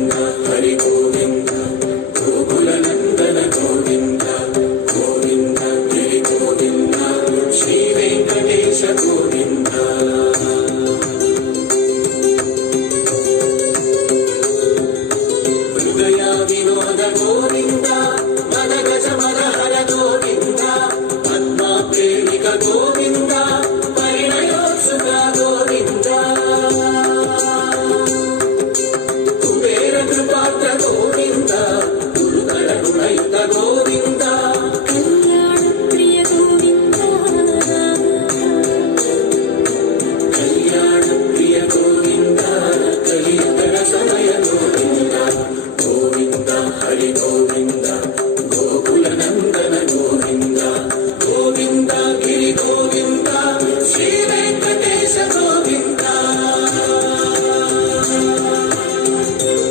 गोविन्द हरि गोविन्द गोकुलनन्दन गोविन्द गोविन्द गिरि गोविन्द श्री वेङ्कटेश गोविन्द हृदय विनोद गोविन्द